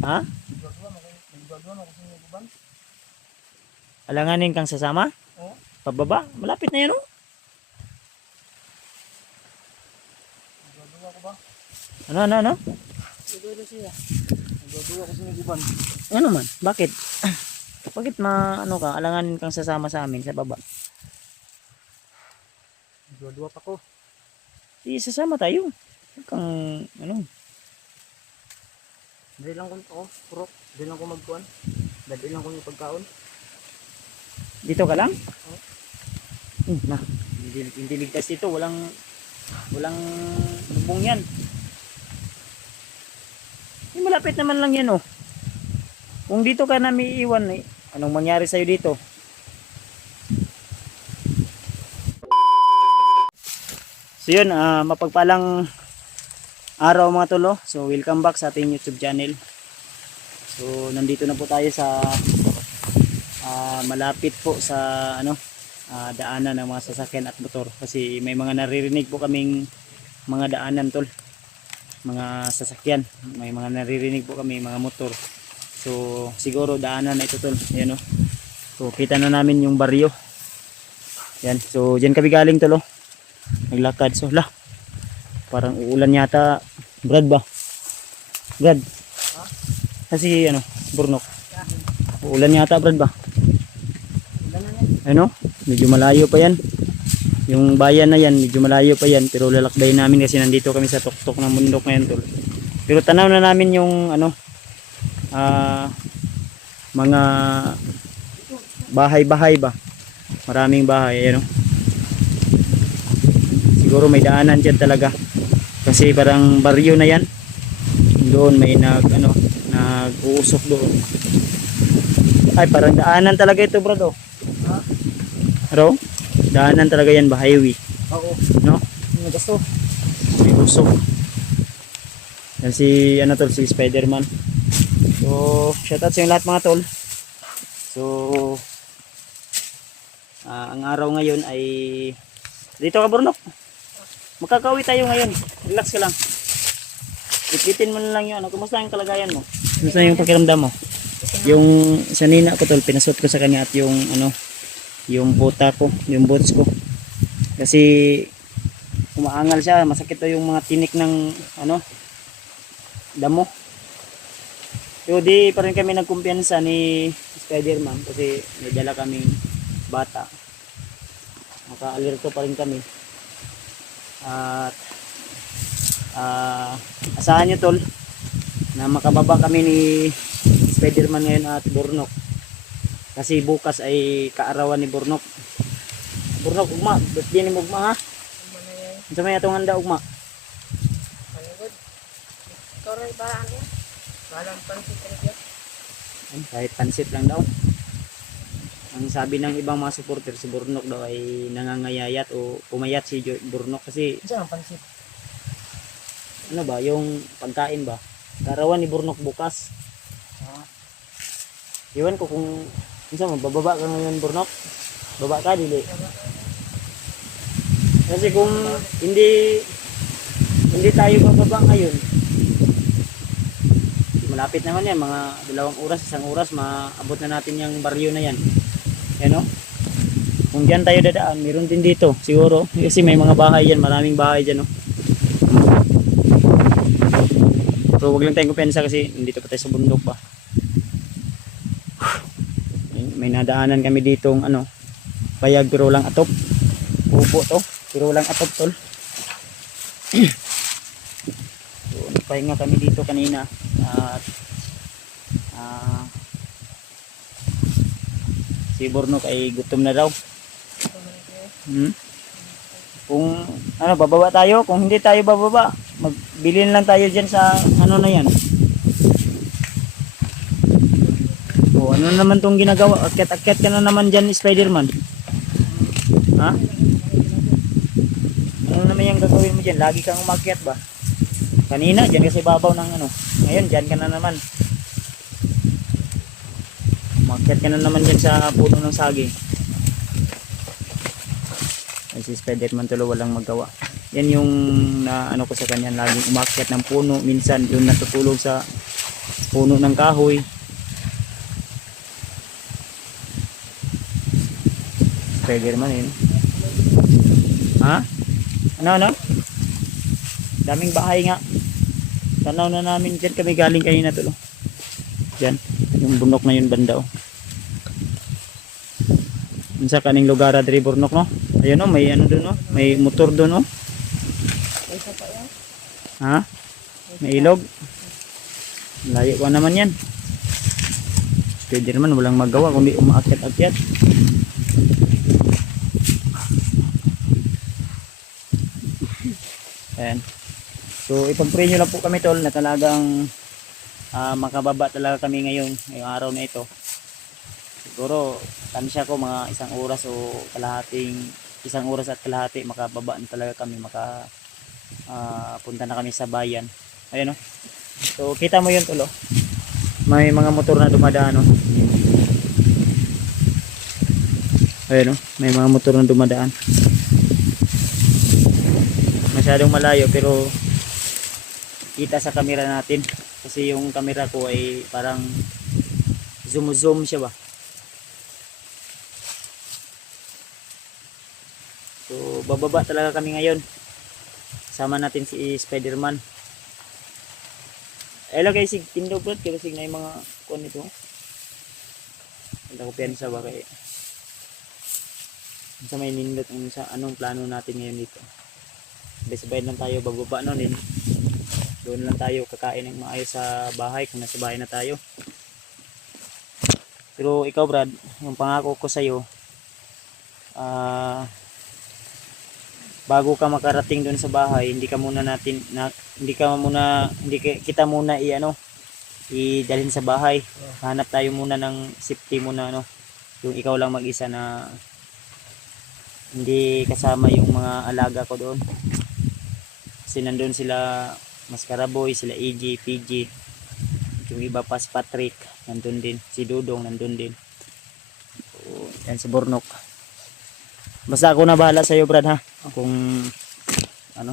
Ha? Alanganin kang sasama? Pababa? Malapit na yan oh. Ano? Siguro siya. Nagdodua kasi ng guban. Ano man? Bakit? Bakit alanganin kang sasama sa amin sa baba? Nagdodua pa ko. Di sasama tayo. Huwag kang Dali lang ko ako, puro. Dali lang ko magkuhan. Dali lang ko yung pagkaon. dito ka lang? Hindi ligtas dito. Walang bubong yan. Malapit naman lang yan oh. Kung dito ka namin iiwan anong mangyari sa'yo dito? So yun, mapagpalang araw mga tolo. So welcome back sa ating YouTube channel. So nandito na po tayo sa malapit po sa daanan ng mga sasakyan at motor. Kasi may mga naririnig po kaming mga daanan tol. Mga sasakyan, may mga naririnig po kami, mga motor. So siguro daanan na ito tol. Ayan oh. So kita na namin yung baryo. Yan. So diyan kami galing tol oh. Naglakad. So parang uulan yata. Brad ba? Brad. Kasi Burnok. Uulan yata Brad ba? Ano? Medyo malayo pa yan. Yung bayan na yan, medyo malayo pa yan. Pero lalakbayin namin kasi nandito kami sa tuktok ng bundok ngayon tol. Pero tanaw na namin yung mga bahay-bahay ba. Maraming bahay. Ayan, siguro may daanan dyan talaga. Kasi parang baryo na yan. Doon may nag-uusok doon. Ay parang daanan talaga ito bro do. Bro? Daanan talaga yan ba? Highway. Oo. No? May gasto. May usok. Yan si si Spider-Man. So shoutout sa yung lahat mga tol. So ang araw ngayon ay dito ka Burnok. Magkakauwi tayo ngayon. Relax ka lang. Ipitin mo na lang yun. Kumusta yung kalagayan mo? Kumusta yung pakiramdam mo? Yung sanina ko tol, pinasot ko sa kanya at yung yung bota ko, yung boots ko. Kasi umaangal siya, masakit daw yung mga tinik ng damo. So di pa rin kami nagkumpiyansa ni Spider-Man kasi may dala kaming bata. Naka-alerto pa rin kami. At asahan nyo tol na makababa kami ni Spider-Man ngayon at Burnok. Kasi bukas ay kaarawan ni Burnok. Burnok, ugma. Ba't di ni mo ugma ha? Sa may atong handa ugma. Panigod. Toray baraan yan. Walang pansit talaga. Kahit pansit lang daw. Ang sabi ng ibang mga supporter, si Burnok daw ay nangangayayat o pumayat si Burnok kasi saan ang pansit? ano ba, yung pagkain ba? Kaarawan ni Burnok bukas. Iwan ko kung bababa ka ngayon Burnok. Baba ka dili. Kasi kung hindi tayo bababa ngayon, malapit naman yan, mga 2 oras, 1 oras maabot na natin yung baryo na yan. Yan o. Kung dyan tayo dadaan, meron din dito siguro. Kasi may mga bahay yan, maraming bahay dyan o. Pero wag lang tayong kumpensa kasi nandito pa tayo sa bundok ba. May nadaanan kami ditong payag pero lang atop. Upo to, pero lang atop tol. So, nagpahinga kami dito kanina at si Burnok ay gutom na daw. Kung bababa tayo, kung hindi tayo bababa, magbilin lang tayo dyan sa na yan. O ano naman tong ginagawa? Akyat-akyat ka na naman dyan, Spider-Man. Ha? Ano naman yung gagawin mo dyan? Lagi kang umakyat ba? Kanina dyan kasi babaw ng ngayon dyan ka na naman. Umakyat ka na naman dyan sa puno ng saging. Ay si Spider-Man tulo walang magawa. Yan yung na ano ko sa kanya, laging umakyat ng puno, minsan doon natutulog sa puno ng kahoy. Spiderman yun. Ha? Ano? Daming bahay nga. Tanaw na namin dyan kami galing kanina tulo. Dyan. Yung bunok na yun banda oh. Sa kaning lugar diri Burnok no. Ayun oh, may ano doon oh. May motor doon oh. Isa pa yan. Ha? May ilog. Layo ko naman yan. Spiderman walang magawa kundi umaakyat-akyat. Ayan. So ipag-pray nyo lang po kami tol na talagang makababa talaga kami ngayong araw na ito. Siguro tansya ko mga isang oras at kalahati makababa na talaga kami, punta na kami sa bayan. Ayun o. So kita mo yun tol oh. May mga motor na dumadaan oh. Ayun oh. May mga motor na dumadaan. Masyadong malayo pero kita sa camera natin kasi yung camera ko ay parang zoom siya ba. So bababa talaga kami ngayon. Sama natin si Spiderman. Hello guys, sig tindog bro kaya sig na yung mga kuan nito. Wala ko piyansa ba kay sa may nindot sa anong plano natin ngayon dito. Sabay lang tayo bababa noon doon lang tayo kakain ng maayos sa bahay kung nasa bahay na tayo. Pero ikaw Brad, yung pangako ko sa iyo bago ka makarating doon sa bahay, hindi kita muna idalhin sa bahay. Hanap tayo muna ng safety muna yung ikaw lang mag-isa na hindi kasama yung mga alaga ko doon. Kasi nandun sila Mascaraboy, sila AJ, PG, yung iba pa si Patrick, nandun din. Si Dudong, nandun din. So, yan si Burnok. Basta ako na bahala sa iyo Brad ha. Kung ano.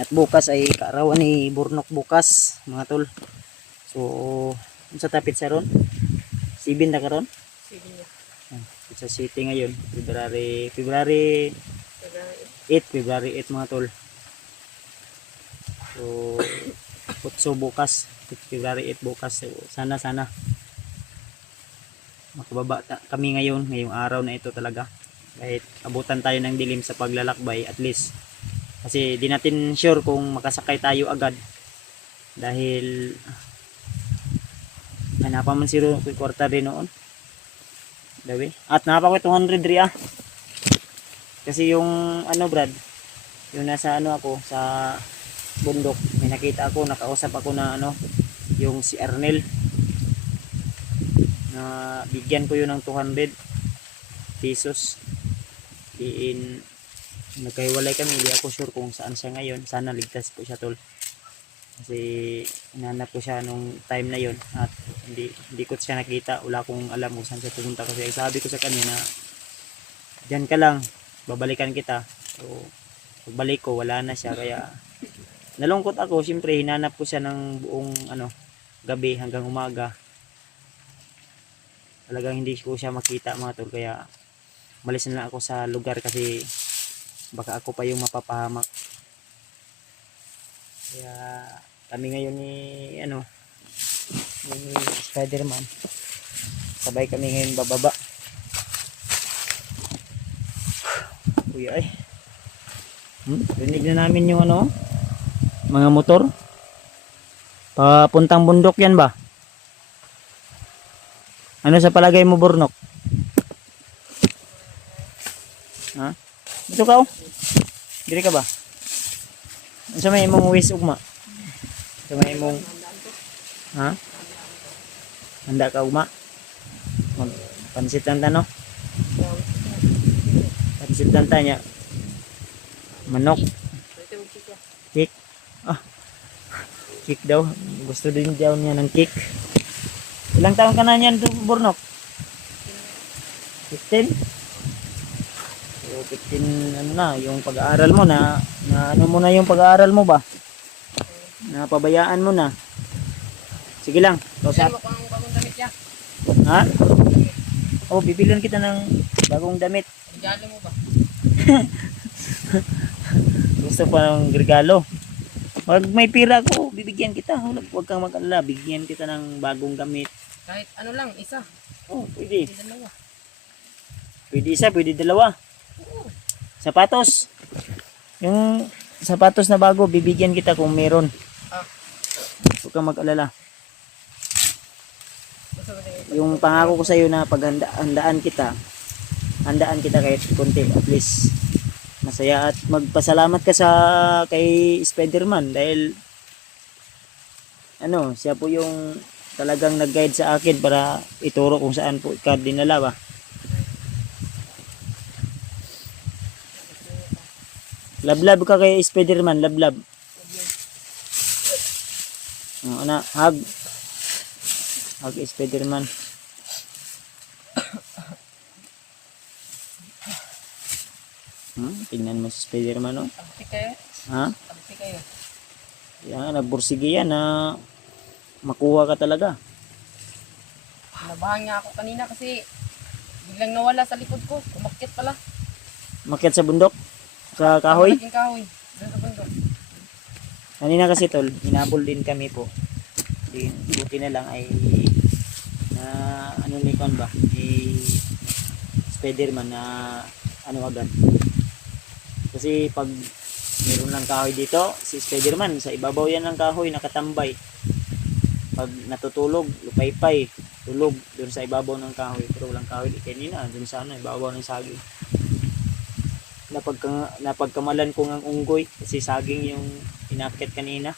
At bukas ay kaarawan ni Burnok bukas, mga tol. So, sa tapit sa ron? 7 na karon? 7 na. Sa city ngayon, February 8 mga tol. So, putso bukas, February 8 bukas. So, sana makababa kami ngayong araw na ito talaga. Kahit abutan tayo ng dilim sa paglalakbay at least. Kasi di natin sure kung makasakay tayo agad. Dahil ay napaman si kwarta rin noon. Dawi. At napako 200 ria. Kasi yung Brad, yung nasa ako sa bundok, may nakita ako, nakausap ako na yung si Arnel na bigyan ko yun ng 200 pesos. Nagkahiwalay kami, hindi ako sure kung saan siya ngayon. Sana ligtas po siya tol. Kasi hinanap ko siya nung time na yun at hindi ko siya nakita. Wala akong alam kung saan siya pumunta kasi sabi ko sa kanya na dyan ka lang, babalikan kita. So pagbalik ko wala na siya, kaya nalungkot ako. Siyempre hinanap ko siya ng buong gabi hanggang umaga. Talagang hindi ko siya makita mga tol, kaya malis na lang ako sa lugar kasi baka ako pa yung mapapahamak. Kaya kami ngayon ni Spiderman, sabay kami ngayon bababa. Uy ay rinig na namin yung mga motor papuntang bundok yan ba? Ano sa palagay mo Burnok? Ha? Dito ka oh. Diri ka ba? Ano sa may imong wis ugma? Sa may imong ha? Handa ka ugma? Magpansit lang tano? Pansit lang tanya. Manok. Cake. Cake daw. Gusto din daw niya ng cake. Ilang taon ka na niyan Burnok? 15? So, 15 ano na, yung pag-aaral mo na ano mo na yung pag-aaral mo ba? Napabayaan mo na. Sige lang. Saan mo ko ang bagong damit niya? Ha? Oh, bibilihan kita ng bagong damit. Regalo mo ba? Gusto pa ng regalo. Pag may pira ko, bibigyan kita. Huwag kang mag-alala. Bigyan kita ng bagong gamit. Kahit ano lang, isa. Oh, pwede. Hindi dalawa. Pwede isa, pwede dalawa. Sapatos. Yung sapatos na bago, bibigyan kita kung meron. Ah. Huwag kang mag-alala. Basta ba Yung pangako ko sa iyo na handaan kita kahit konti, at least masaya, at magpasalamat ka sa kay Spider-Man dahil ano, siya po yung talagang nag-guide sa akin para ituro kung saan po ka dinala ba. Lablab ka kay Spider-Man, lablab. Ano, hug. Hug Spider-Man. Tingnan mo si Spider-Man, oh. Abti kayo? Ha? Abti kayo? Yan, nagbursige yan na makuha ka talaga. Nabahan nga ako kanina kasi biglang nawala sa likod ko. Umakyat pala. Makyat sa bundok, sa kahoy. Malaking kahoy. Doon sa bundok. Kanina kasi tol, hinabol din kami po. Buti na lang ay na ano ni kon ba? Ni Spider-Man na ano agad. Kasi pag meron ng kahoy dito, si Spider-Man sa ibabaw yan ng kahoy nakatambay. Pag natutulog, lupaypay, tulog doon sa ibabaw ng kahoy. Pero walang kahoy kanina, doon sa ano, ibabaw ng saging. Napagkamalan ko ng unggoy kasi saging yung inakyat kanina.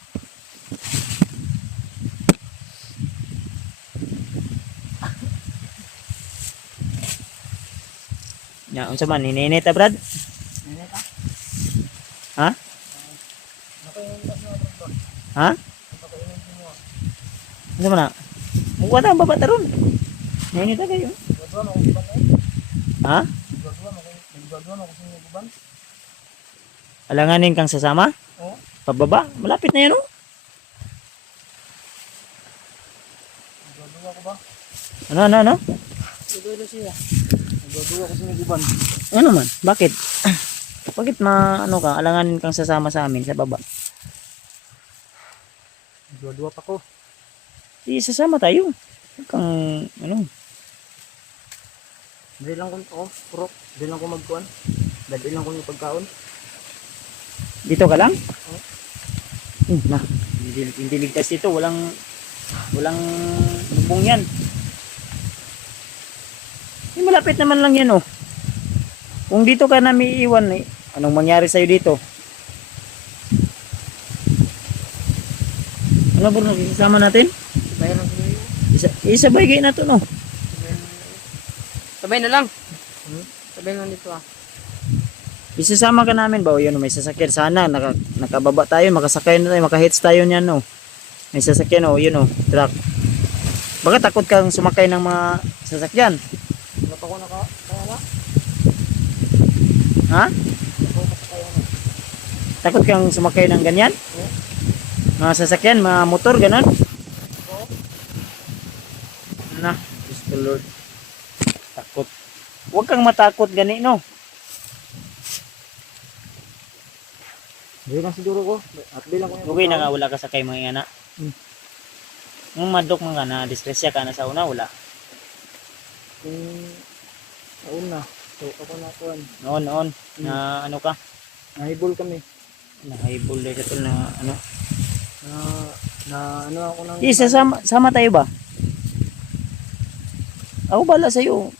Ya, unsa man hininit Brad? Nene ka? Ha? Nakuha mo sa mga bro. Ha? Napakainan mo. Unsa man na? Muwa ta baba taron. Hininit ta kayo. Gagawin ako guban eh. Ha? Gagawin ako sa guban. Alanganin kang sasama? Oo. Pababa, malapit na yan oh. Gagawin ako ba? Ano? Gagawin siya. Gagawin ako sa guban. Ano man? Bakit? Bakit ano ka, alanganin kang sasama sa amin sa baba? Gagawin pa ko. Di sasama tayo. Huwag kang ano. Dali lang ko ako, purok. Dali lang ko magkuhan. Dali lang ko yung pagkaon. Dito ka lang? Na, hindi ligtas dito, walang lubong yan. Malapit naman lang yan oh. Kung dito ka namin iiwan eh, anong mangyari sa'yo dito? Ano bro, isama natin? Sabay lang sila yun. Isabay kayo na to no? Sabay na lang. Sabay lang dito ah. Isasama ka namin ba? O yun, may sasakyan. Sana nakababa tayo, makasakay na tayo, makahits tayo niyan no. May sasakyan oh, yun oh, truck. Baka takot kang sumakay ng mga sasakyan. Wala pa ko kaya na? Ha? Ako kaya na. Takot kang sumakay ng ganyan? Mga sasakyan, mga motor, ganon? Oo. Na, Diyos ko Lord. Takot. Huwag kang matakot gani no. Dali lang siguro ko. At bilang ko yung Okay na nga, wala ka sakay mga ina. Nung madok mga na, dispresya ka na sa una, wala. Sa una. So ako na kuhan. Noon, na ano ka? Nahibol kami. Nahaibol dahil sa tol na ano. Na ano ako nang Sama tayo ba? Ako bala sa'yo.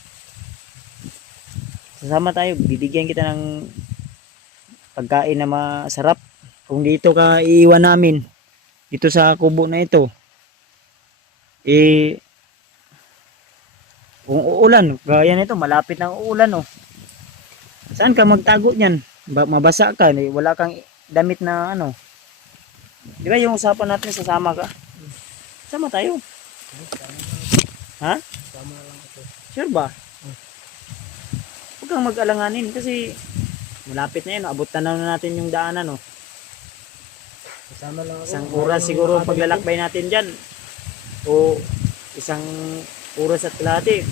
Sasama tayo, bibigyan kita ng pagkain na masarap. Kung dito ka iiwan namin, dito sa kubo na ito, kung uulan, gaya nito, malapit ng uulan oh. Saan ka magtago niyan? Mabasa ka, wala kang damit na ano. Di ba yung usapan natin, sasama ka? Sama tayo. Ha? Sama lang ako. Sure ba? huwag kang mag-alanganin kasi malapit na yan. Abot na natin yung daanan. Oh. Kasama lang ako. Isang oras siguro ang paglalakbay natin dyan. O isang oras at kalahati.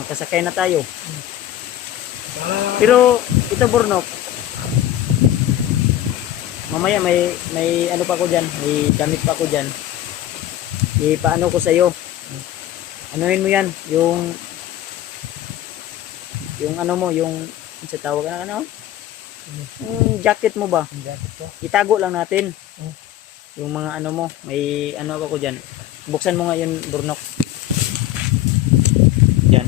Makasakay na tayo. Pero ito Burnok, mamaya may ano pa ako diyan, may damit pa ako diyan. Ipaano ko sa iyo. Anuhin mo 'yan, yung ano mo, yung sa tawag na ano? Yung jacket mo ba? Ang jacket ko. Itago lang natin. Yung mga ano mo, may ano ako diyan. Buksan mo nga yun, Burnok. Yan.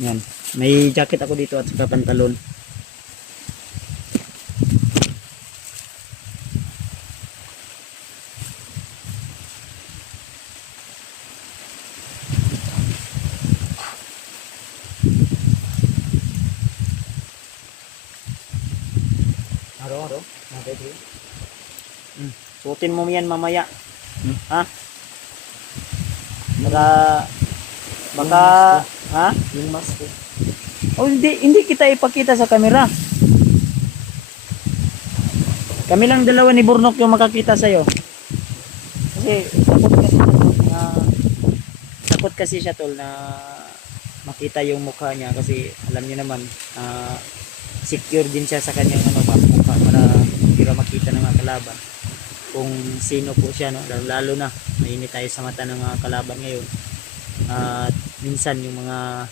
Yan. May jacket ako dito at saka pantalon. Araw-araw. Nakay Suotin mo yan mamaya. Ha? Baka ha? yung mask ko. Oh, hindi kita ipakita sa camera. Kami lang dalawa ni Burnok yung makakita sa iyo. Kasi takot kasi siya tol na makita yung mukha niya kasi alam niyo naman secure din siya sa kanyang ano ba, mukha para hindi ra makita ng mga kalaban. Kung sino po siya, no? Lalo na mainit tayo sa mata ng mga kalaban ngayon. At minsan yung mga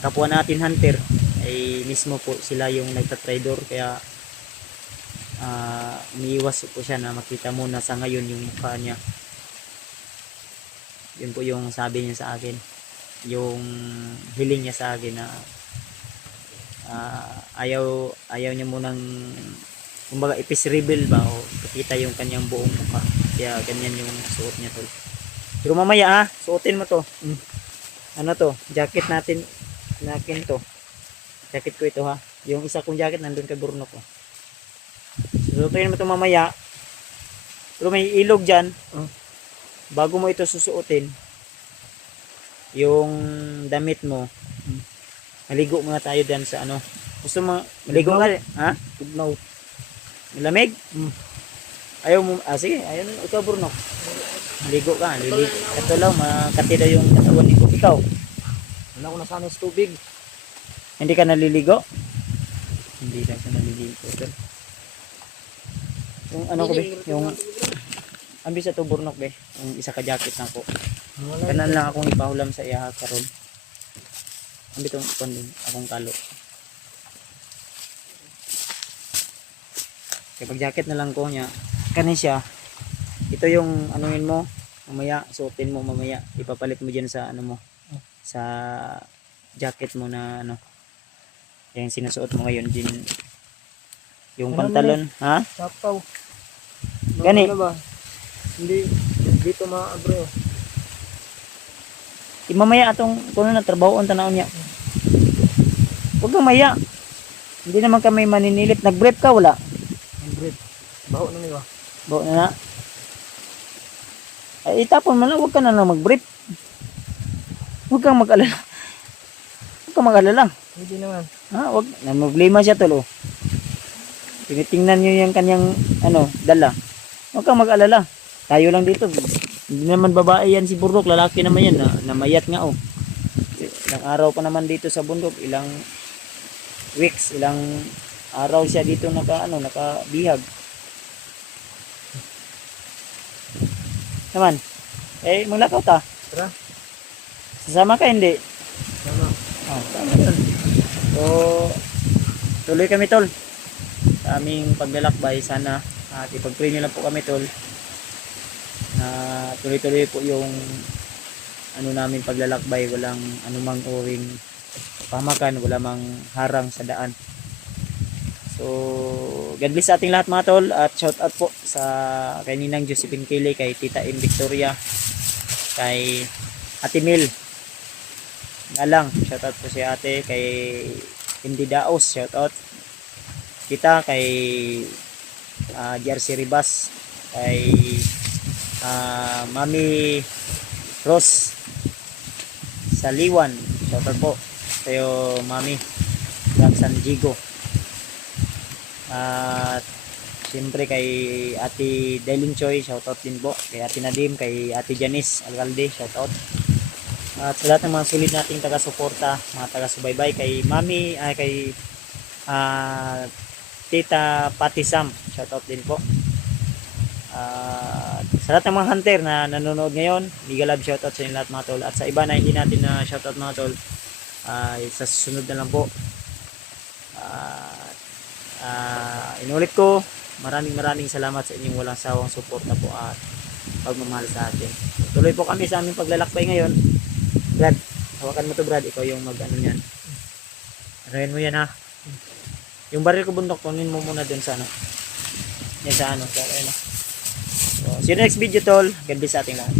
kapwa natin hunter ay mismo po sila yung nagtatraidor, kaya umiiwas po siya na makita muna sa ngayon yung mukha niya. Yun po yung sabi niya sa akin, yung hiling niya sa akin na ayaw niya munang kumbaga ipis-reveal ba o pakita yung kanyang buong mukha, kaya ganyan yung suot niya tol. Pero mamaya suotin mo to. Ano to, jacket natin to, jacket ko ito ha, yung isa kong jacket nandun kay Burnok ko. Susuotin mo to mamaya, pero may ilog dyan. Bago mo ito susuotin yung damit mo, maligo muna tayo dyan sa ano. Gusto mo maligo ka? Ha? Tugnaw. Malamig? Ayaw mo, sige, ayaw mo, ikaw Burnok. Maligo ka, lilig. Ito lang, makatida yung katawan ni ko. Ikaw, Wala ko nasanay sa tubig. hindi ka naliligo? Hindi lang siya naliligo. Sir. Yung ano ko be, yung ambi sa to Burnok be, yung isa ka jacket na ko. Kanan lang akong ipahulam sa iya karon. Ambi tong konding akong kalo. Kapag jacket na lang ko niya, kanin siya. Ito yung anuhin mo, mamaya suotin mo mamaya, ipapalit mo diyan sa ano mo, sa jacket mo na ano. Yung sinusuot mo ngayon din yung Ano pantalon, ha? Sapaw. Gani. Ano ba? Hindi dito maabre. Mamaya atong kuno na trabaho on tanaw niya. Huwag kang maya. Hindi naman kami maninilip. Nag-brief ka wala? Ang bread. Baho na niyo. Bawa na na. Ay, itapon mo lang. Huwag ka na lang mag-brief. Huwag kang mag-alala. Huwag kang mag-alala. Hindi naman. Ha? Huwag. Problema siya tolo. Tinitingnan nyo yung kanyang ano, dala. Huwag kang mag-alala. Tayo lang dito. Hindi naman babae yan si Burnok. Lalaki naman yan. Namayat nga oh. Ilang araw pa naman dito sa bundok. Ilang weeks. Ilang araw siya dito nakabihag. Naman. Eh, maglakaw ta. Tara. Sasama ka hindi? Sama. Oh, tama yun. So, tuloy kami tol. Sa aming paglalakbay, sana at ipag-pray nyo lang po kami tol. Na tuloy-tuloy po yung ano namin paglalakbay, walang anumang uring pamakan, wala mang harang sa daan. So, God bless sa ating lahat mga tol, at shout out po sa kay Ninang Josephine Kili, kay Tita M. Victoria, kay Ate Mil Galang, shout out po si ate, kay Hindi Daos, shout out kita, kay Jersey Ribas, kay Mami Rose, Saliwan. Shoutout po kayo Mami from San Diego. At siyempre kay Ate Dailin Choi, shoutout din po. Kay Ate Nadim, kay Ate Janice Alcalde, shoutout. At sa lahat ng mga sulit nating taga-suporta, mga taga-subaybay, kay Mami, kay Tita Pati Sam, shoutout din po. Sa lahat ng mga hunter na nanonood ngayon, mega love shoutout sa inyo lahat mga tol. At sa iba na hindi natin na shoutout mga tol, sa susunod na lang po. Inulit ko, maraming salamat sa inyong walang sawang suporta po at pagmamahal sa atin. Tuloy po kami sa aming paglalakbay ngayon. Brad, hawakan mo to Brad, ikaw yung mag-ano yan. Anuhin mo yan ha. Yung baril ko bundok, kunin mo muna dun sa ano. Yan sa ano. So, see you next video tol. God bless sa ating lahat.